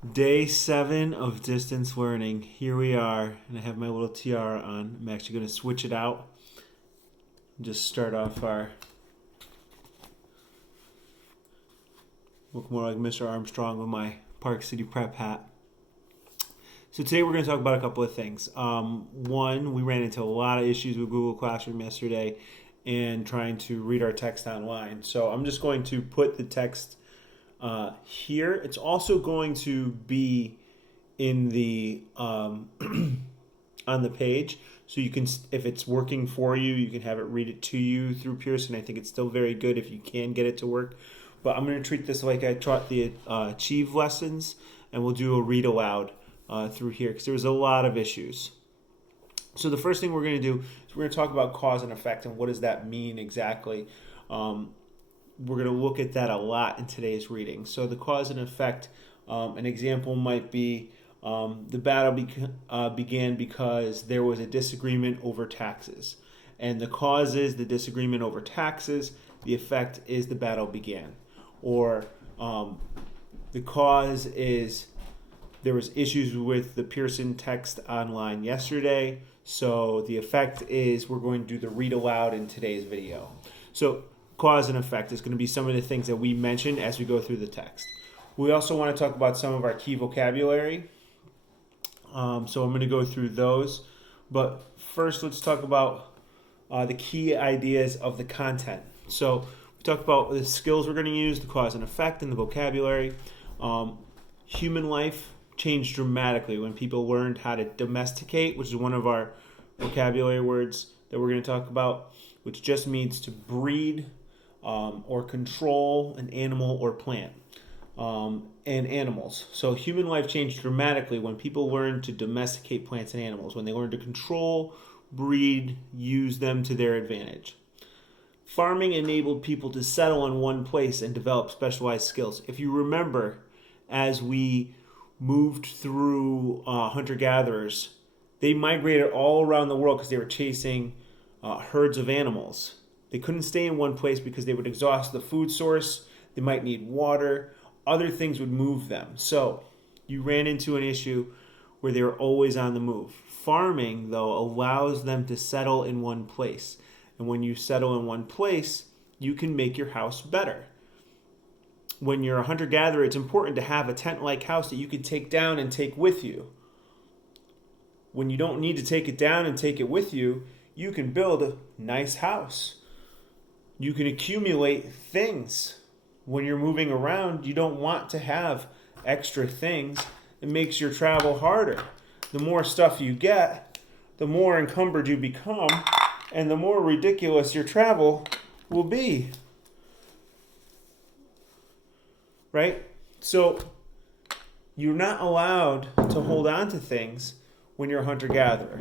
Day 7 of distance learning. Here we are, and I have my little tiara on. I'm actually going to switch it out and just start off our look more like Mr. Armstrong with my Park City Prep hat. So today we're going to talk about a couple of things. One, we ran into a lot of issues with Google Classroom yesterday and trying to read our text online. So I'm just going to put the text here. It's also going to be in the on the page, so you can, if it's working for you, you can have it read it to you through Pearson. I think it's still very good if you can get it to work. But I'm going to treat this like I taught the Achieve lessons, and we'll do a read aloud through here because there was a lot of issues. So the first thing we're going to do is we're going to talk about cause and effect and what does that mean exactly. We're going to look at that a lot in today's reading. So the cause and effect, an example might be the battle began because there was a disagreement over taxes. And the cause is the disagreement over taxes. The effect is the battle began. Or the cause is there was issues with the Pearson text online yesterday. So the effect is we're going to do the read aloud in today's video. So cause and effect is going to be some of the things that we mentioned as we go through the text. We also want to talk about some of our key vocabulary. So I'm going to go through those. But first, let's talk about the key ideas of the content. So we talked about the skills we're going to use, the cause and effect, and the vocabulary. Human life changed dramatically when people learned how to domesticate, which is one of our vocabulary words that we're going to talk about, which just means to breed or control an animal or plant and animals. So human life changed dramatically when people learned to domesticate plants and animals, when they learned to control, breed, use them to their advantage. Farming enabled people to settle in one place and develop specialized skills. If you remember, as we moved through hunter-gatherers, they migrated all around the world because they were chasing herds of animals. They couldn't stay in one place because they would exhaust the food source. They might need water. Other things would move them. So you ran into an issue where they were always on the move. Farming, though, allows them to settle in one place. And when you settle in one place, you can make your house better. When you're a hunter-gatherer, it's important to have a tent-like house that you can take down and take with you. When you don't need to take it down and take it with you, you can build a nice house. You can accumulate things. When you're moving around, you don't want to have extra things. It makes your travel harder. The more stuff you get, the more encumbered you become, and the more ridiculous your travel will be. Right? So you're not allowed to hold on to things when you're a hunter-gatherer.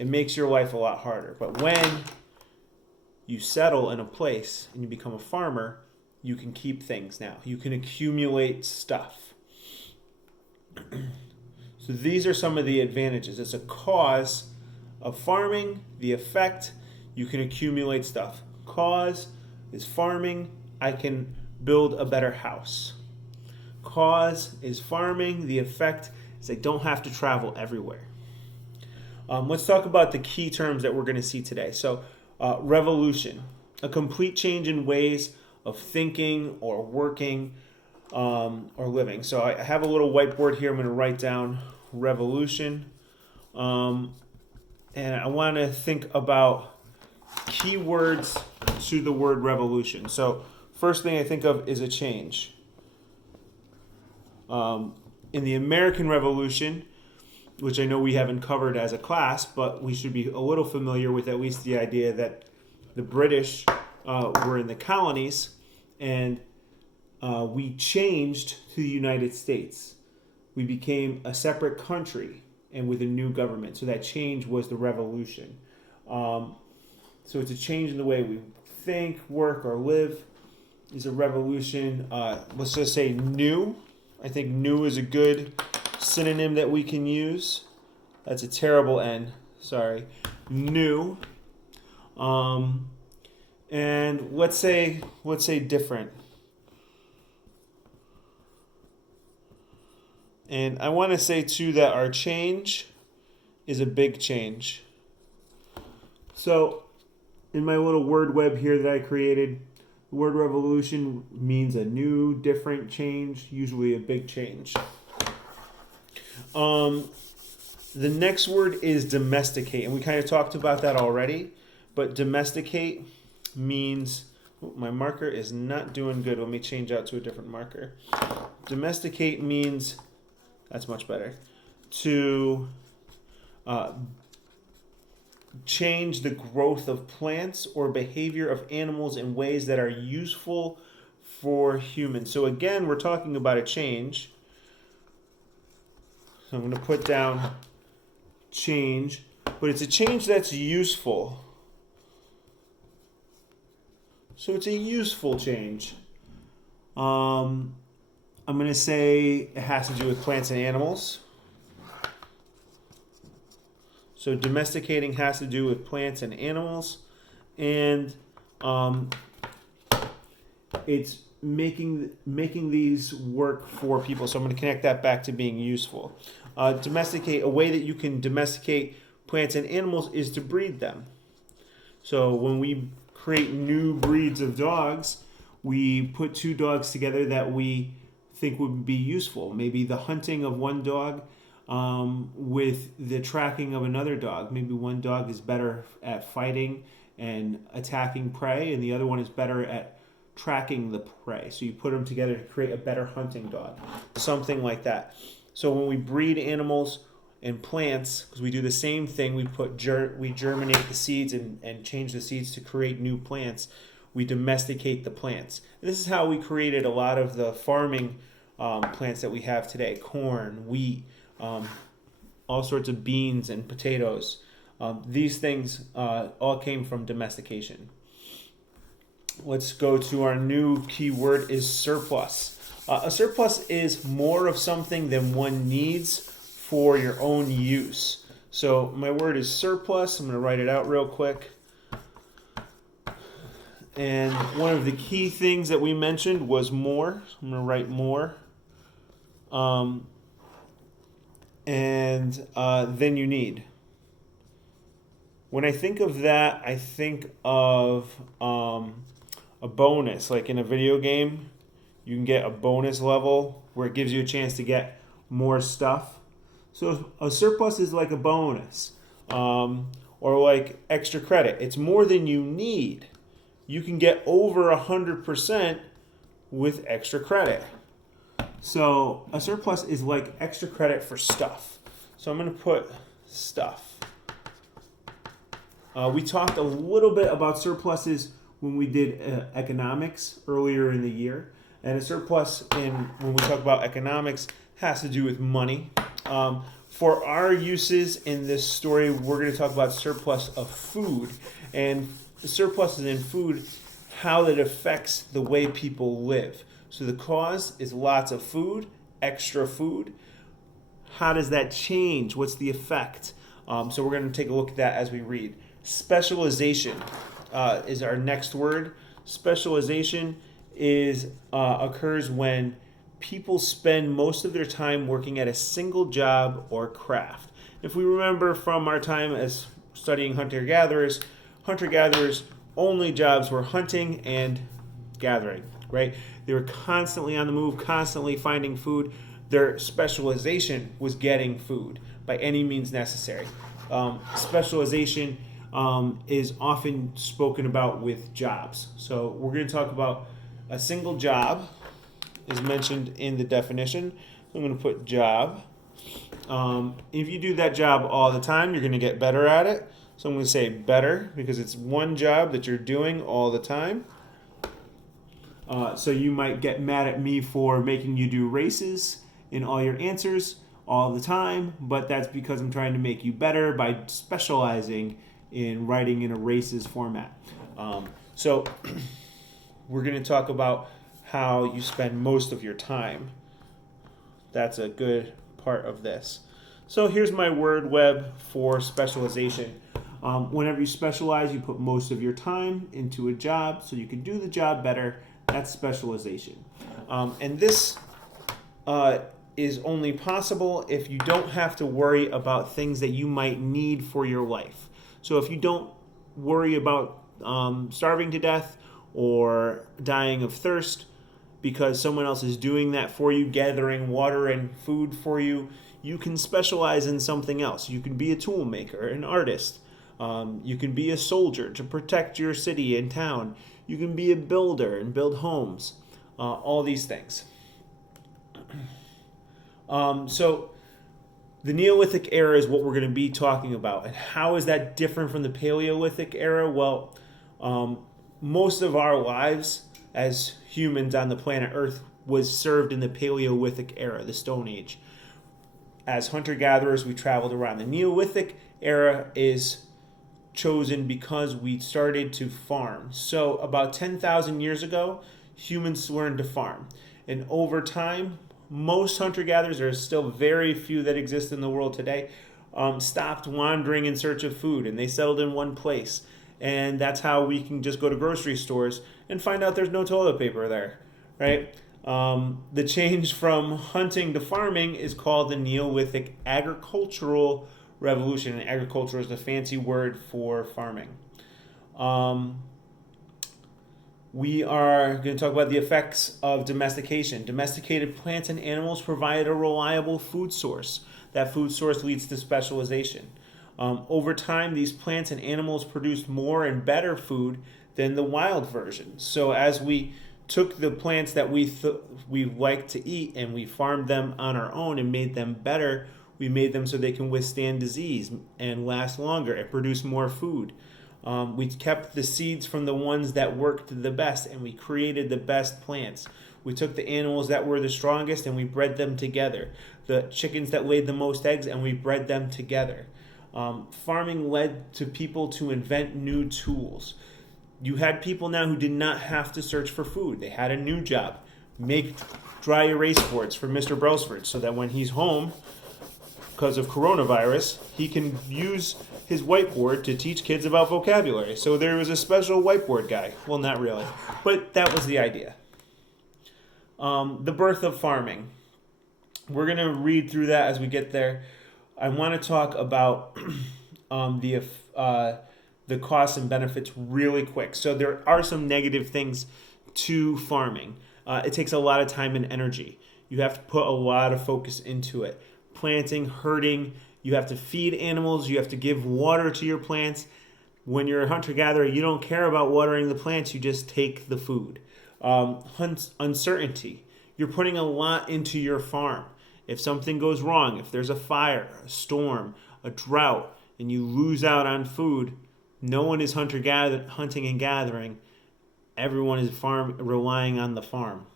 It makes your life a lot harder. But when you settle in a place and you become a farmer, you can keep things now. You can accumulate stuff. So these are some of the advantages. It's a cause of farming. The effect, you can accumulate stuff. Cause is farming. I can build a better house. Cause is farming. The effect is I don't have to travel everywhere. Let's talk about the key terms that we're going to see today. So revolution, a complete change in ways of thinking or working or living. So I have a little whiteboard here. I'm going to write down revolution. And I want to think about keywords to the word revolution. So first thing I think of is a change. In the American Revolution, which I know we haven't covered as a class, but we should be a little familiar with at least the idea that the British were in the colonies and we changed to the United States. We became a separate country and with a new government. So that change was the revolution. So it's a change in the way we think, work, or live. Is a revolution. Let's just say new. I think new is a good synonym that we can use. That's a terrible N. Sorry. New. And let's say different. And I want to say, too, that our change is a big change. So in my little word web here that I created, the word revolution means a new, different change, usually a big change. The next word is domesticate, and we kind of talked about that already. But domesticate means, oh, my marker is not doing good. Let me change out to a different marker. Domesticate means, that's much better, to change the growth of plants or behavior of animals in ways that are useful for humans. So again, we're talking about a change. So I'm going to put down change, but it's a change that's useful. So it's a useful change. I'm going to say it has to do with plants and animals. So domesticating has to do with plants and animals, and it's making these work for people. So I'm going to connect that back to being useful. Domesticate, a way that you can domesticate plants and animals is to breed them. So when we create new breeds of dogs, we put two dogs together that we think would be useful. Maybe the hunting of one dog with the tracking of another dog. Maybe one dog is better at fighting and attacking prey, and the other one is better at tracking the prey. So you put them together to create a better hunting dog. Something like that. So when we breed animals and plants, because we do the same thing, we germinate the seeds and change the seeds to create new plants. We domesticate the plants. And this is how we created a lot of the farming plants that we have today: corn, wheat, all sorts of beans and potatoes. These things all came from domestication. Let's go to our new key word is surplus. A surplus is more of something than one needs for your own use. So my word is surplus. I'm going to write it out real quick. And one of the key things that we mentioned was more. I'm going to write more. Then you need. When I think of that, I think of a bonus. Like in a video game, you can get a bonus level where it gives you a chance to get more stuff. So a surplus is like a bonus, or like extra credit. It's more than you need. You can get over 100% with extra credit. So a surplus is like extra credit for stuff. So I'm going to put stuff. We talked a little bit about surpluses when we did economics earlier in the year. And a surplus, when we talk about economics, has to do with money. For our uses in this story, we're going to talk about surplus of food. And the surplus is in food, how it affects the way people live. So the cause is lots of food, extra food. How does that change? What's the effect? So we're going to take a look at that as we read. Specialization is our next word. Specialization occurs when people spend most of their time working at a single job or craft. If we remember from our time as studying hunter-gatherers only jobs were hunting and gathering, right? They were constantly on the move, constantly finding food. Their specialization was getting food by any means necessary. Specialization is often spoken about with jobs. So we're going to talk about a single job is mentioned in the definition. So I'm going to put job. If you do that job all the time, you're going to get better at it. So I'm going to say better because it's one job that you're doing all the time. So you might get mad at me for making you do races in all your answers all the time, but that's because I'm trying to make you better by specializing in writing in a races format. So we're going to talk about how you spend most of your time. That's a good part of this. So here's my word web for specialization. Whenever you specialize, you put most of your time into a job so you can do the job better. That's specialization. And this is only possible if you don't have to worry about things that you might need for your life. So if you don't worry about starving to death or dying of thirst because someone else is doing that for you, gathering water and food for you, you can specialize in something else. You can be a tool maker, an artist. You can be a soldier to protect your city and town. You can be a builder and build homes. All these things. So the Neolithic era is what we're going to be talking about. And how is that different from the Paleolithic era? Well, most of our lives as humans on the planet Earth was served in the Paleolithic era, the Stone Age. As hunter-gatherers, we traveled around. The Neolithic era is chosen because we started to farm. So about 10,000 years ago, humans learned to farm. And over time, most hunter-gatherers, there are still very few that exist in the world today, stopped wandering in search of food, and they settled in one place. And that's how we can just go to grocery stores and find out there's no toilet paper there, right? The change from hunting to farming is called the Neolithic agricultural revolution, and agriculture is the fancy word for farming. We are going to talk about the effects of domestication. Domesticated plants and animals provide a reliable food source. That food source leads to specialization. Over time, these plants and animals produced more and better food than the wild version. So as we took the plants that we like to eat and we farmed them on our own and made them better, we made them so they can withstand disease and last longer and produce more food. We kept the seeds from the ones that worked the best, and we created the best plants. We took the animals that were the strongest and we bred them together. The chickens that laid the most eggs, and we bred them together. Farming led to people to invent new tools. You had people now who did not have to search for food. They had a new job. Make dry erase boards for Mr. Brailsford so that when he's home, because of coronavirus, he can use his whiteboard to teach kids about vocabulary. So there was a special whiteboard guy. Well, not really, but that was the idea. The birth of farming. We're going to read through that as we get there. I want to talk about the costs and benefits really quick. So there are some negative things to farming. It takes a lot of time and energy. You have to put a lot of focus into it. Planting, herding, you have to feed animals, you have to give water to your plants. When you're a hunter-gatherer, you don't care about watering the plants, you just take the food. Uncertainty. You're putting a lot into your farm. If something goes wrong, if there's a fire, a storm, a drought, and you lose out on food, no one is hunting and gathering. Everyone is relying on the farm.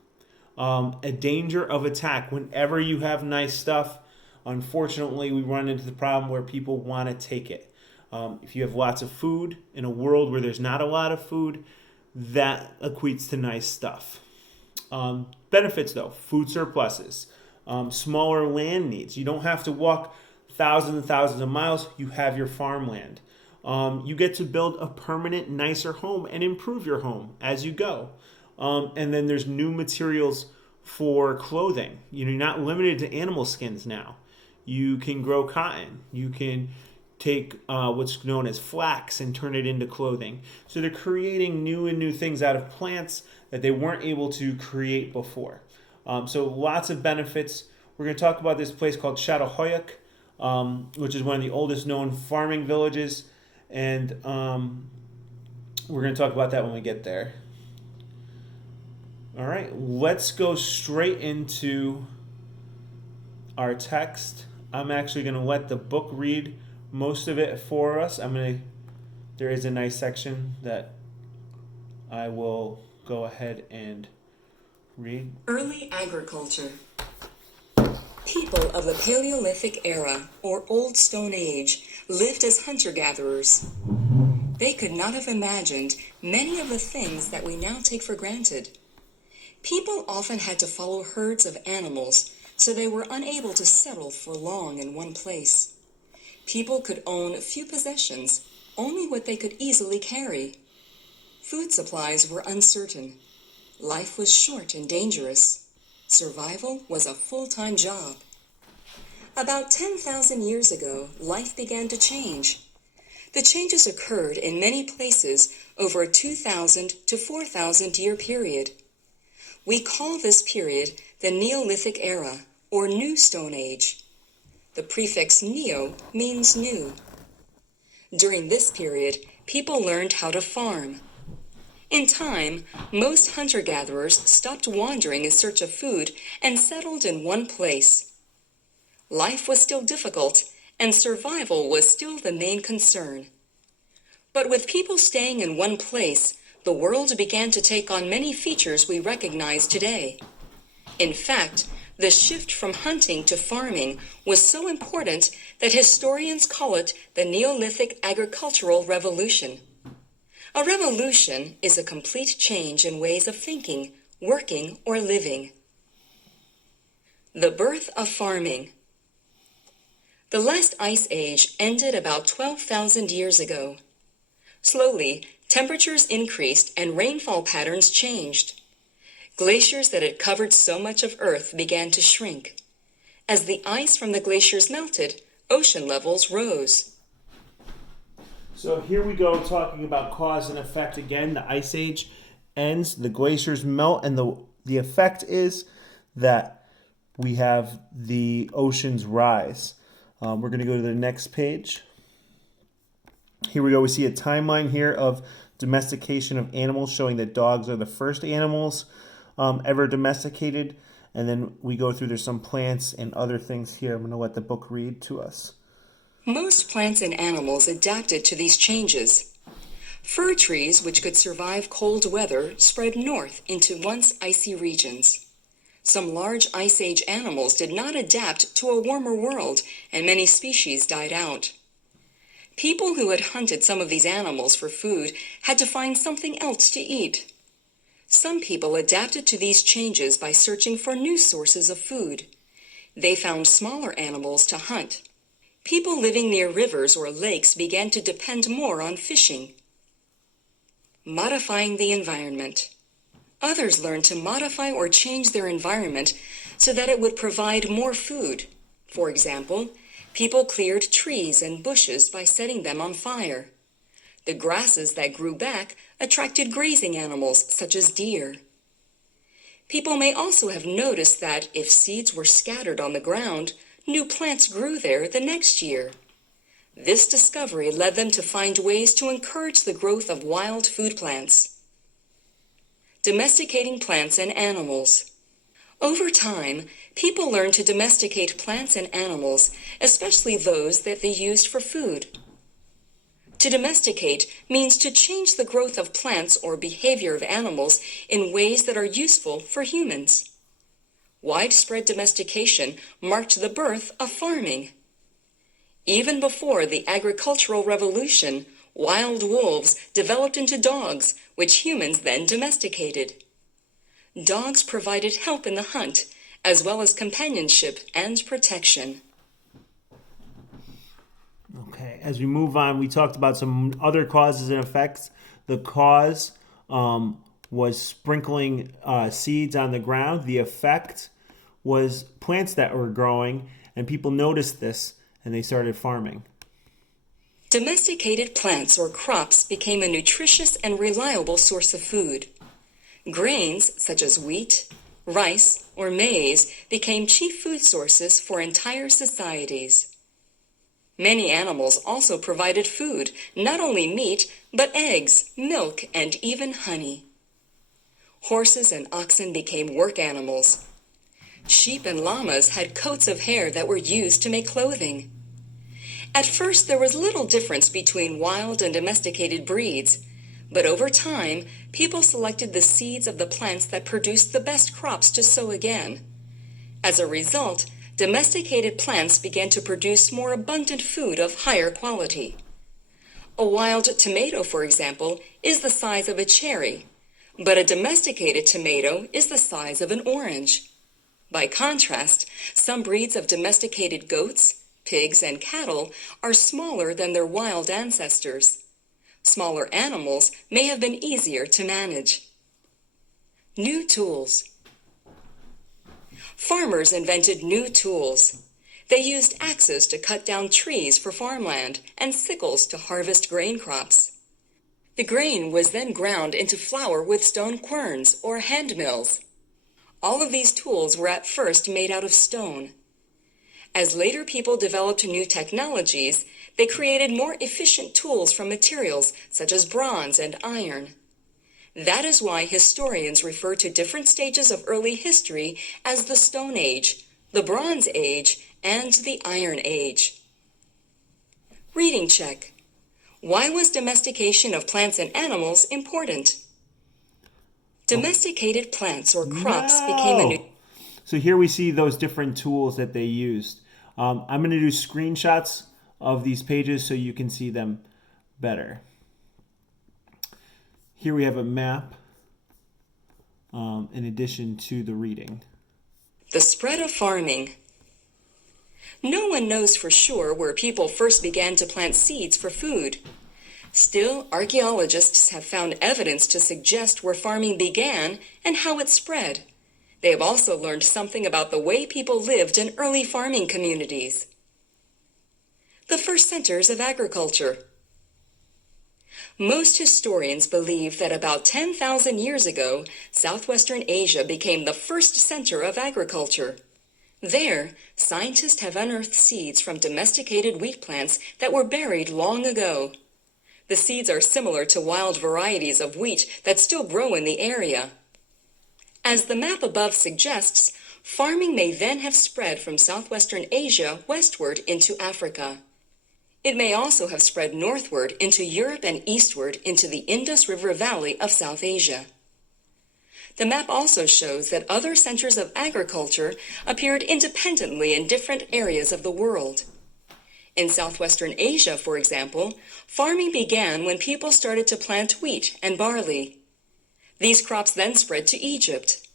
A danger of attack. Whenever you have nice stuff, unfortunately, we run into the problem where people want to take it. If you have lots of food in a world where there's not a lot of food, that equates to nice stuff. Benefits, though, food surpluses. Smaller land needs. You don't have to walk thousands and thousands of miles. You have your farmland. You get to build a permanent, nicer home and improve your home as you go. And then there's new materials for clothing. You're not limited to animal skins now. You can grow cotton. You can take what's known as flax and turn it into clothing. So they're creating new things out of plants that they weren't able to create before. So lots of benefits. We're going to talk about this place called Chattahoyuk, which is one of the oldest known farming villages. And we're going to talk about that when we get there. All right, let's go straight into our text. I'm actually going to let the book read most of it for us. There is a nice section that I will go ahead and read. Early agriculture. People of the Paleolithic Era, or Old Stone Age, lived as hunter-gatherers. They could not have imagined many of the things that we now take for granted. People often had to follow herds of animals, so they were unable to settle for long in one place. People could own few possessions, only what they could easily carry. Food supplies were uncertain. Life was short and dangerous. Survival was a full-time job. About 10,000 years ago, life began to change. The changes occurred in many places over a 2,000 to 4,000 year period. We call this period the Neolithic Era, or New Stone Age. The prefix neo means new. During this period, people learned how to farm. In time, most hunter-gatherers stopped wandering in search of food and settled in one place. Life was still difficult, and survival was still the main concern. But with people staying in one place, the world began to take on many features we recognize today. In fact, the shift from hunting to farming was so important that historians call it the Neolithic Agricultural Revolution. A revolution is a complete change in ways of thinking, working, or living. The birth of farming. The last ice age ended about 12,000 years ago. Slowly, temperatures increased and rainfall patterns changed. Glaciers that had covered so much of Earth began to shrink. As the ice from the glaciers melted, ocean levels rose. So here we go talking about cause and effect again. The ice age ends, the glaciers melt, and the effect is that we have the oceans rise. We're going to go to the next page. Here we go. We see a timeline here of domestication of animals, showing that dogs are the first animals ever domesticated. And then we go through, there's some plants and other things here. I'm going to let the book read to us. Most plants and animals adapted to these changes. Fir trees, which could survive cold weather, spread north into once icy regions. Some large Ice Age animals did not adapt to a warmer world, and many species died out. People who had hunted some of these animals for food had to find something else to eat. Some people adapted to these changes by searching for new sources of food. They found smaller animals to hunt. People living near rivers or lakes began to depend more on fishing. Modifying the environment. Others learned to modify or change their environment so that it would provide more food. For example, people cleared trees and bushes by setting them on fire. The grasses that grew back attracted grazing animals such as deer. People may also have noticed that if seeds were scattered on the ground, new plants grew there the next year. This discovery led them to find ways to encourage the growth of wild food plants. Domesticating plants and animals. Over time, people learned to domesticate plants and animals, especially those that they used for food. To domesticate means to change the growth of plants or behavior of animals in ways that are useful for humans. Widespread domestication marked the birth of farming. Even before the agricultural revolution, wild wolves developed into dogs, which humans then domesticated. Dogs provided help in the hunt, as well as companionship and protection. Okay, as we move on, we talked about some other causes and effects. The cause was sprinkling seeds on the ground. The effect was plants that were growing, and people noticed this, and they started farming. Domesticated plants or crops became a nutritious and reliable source of food. Grains, such as wheat, rice, or maize, became chief food sources for entire societies. Many animals also provided food, not only meat, but eggs, milk, and even honey. Horses and oxen became work animals. Sheep and llamas had coats of hair that were used to make clothing. At first, there was little difference between wild and domesticated breeds, but over time, people selected the seeds of the plants that produced the best crops to sow again. As a result, domesticated plants began to produce more abundant food of higher quality. A wild tomato, for example, is the size of a cherry, but a domesticated tomato is the size of an orange. By contrast, some breeds of domesticated goats, pigs, and cattle are smaller than their wild ancestors. Smaller animals may have been easier to manage. New tools. Farmers invented new tools. They used axes to cut down trees for farmland and sickles to harvest grain crops. The grain was then ground into flour with stone querns or hand mills. All of these tools were at first made out of stone. As later people developed new technologies, they created more efficient tools from materials such as bronze and iron. That is why historians refer to different stages of early history as the Stone Age, the Bronze Age, and the Iron Age. Reading check. Why was domestication of plants and animals important? Domesticated plants or crops became a new... So here we see those different tools that they used. I'm going to do screenshots of these pages so you can see them better. Here we have a map in addition to the reading. The spread of farming. No one knows for sure where people first began to plant seeds for food. Still, archaeologists have found evidence to suggest where farming began and how it spread. They have also learned something about the way people lived in early farming communities. The first centers of agriculture. Most historians believe that about 10,000 years ago, southwestern Asia became the first center of agriculture. There, scientists have unearthed seeds from domesticated wheat plants that were buried long ago. The seeds are similar to wild varieties of wheat that still grow in the area. As the map above suggests, farming may then have spread from southwestern Asia westward into Africa. It may also have spread northward into Europe and eastward into the Indus River Valley of South Asia. The map also shows that other centers of agriculture appeared independently in different areas of the world. In southwestern Asia, for example, farming began when people started to plant wheat and barley. These crops then spread to Egypt.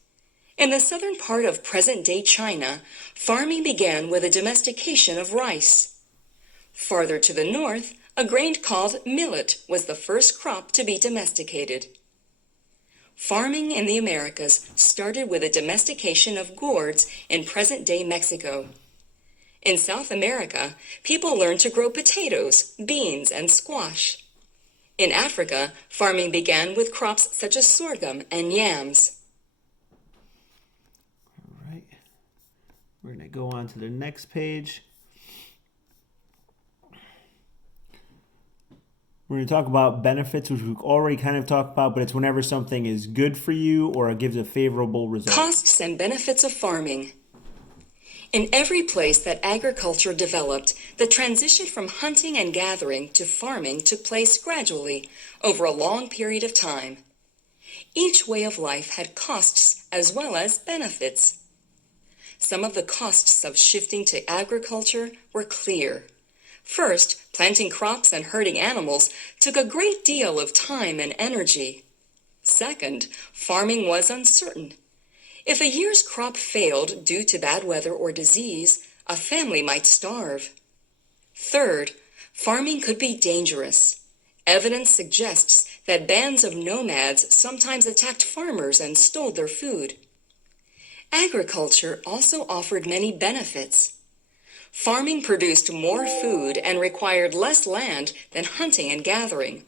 In the southern part of present-day China, farming began with the domestication of rice. Farther to the north, a grain called millet was the first crop to be domesticated. Farming in the Americas started with the domestication of gourds in present-day Mexico. In South America, people learned to grow potatoes, beans, and squash. In Africa, farming began with crops such as sorghum and yams. All right. We're going to go on to the next page. We're going to talk about benefits, which we've already kind of talked about, but it's whenever something is good for you or it gives a favorable result. Costs and benefits of farming. In every place that agriculture developed, the transition from hunting and gathering to farming took place gradually over a long period of time. Each way of life had costs as well as benefits. Some of the costs of shifting to agriculture were clear. First, planting crops and herding animals took a great deal of time and energy. Second, farming was uncertain. If a year's crop failed due to bad weather or disease, a family might starve. Third, farming could be dangerous. Evidence suggests that bands of nomads sometimes attacked farmers and stole their food. Agriculture also offered many benefits. Farming produced more food and required less land than hunting and gathering.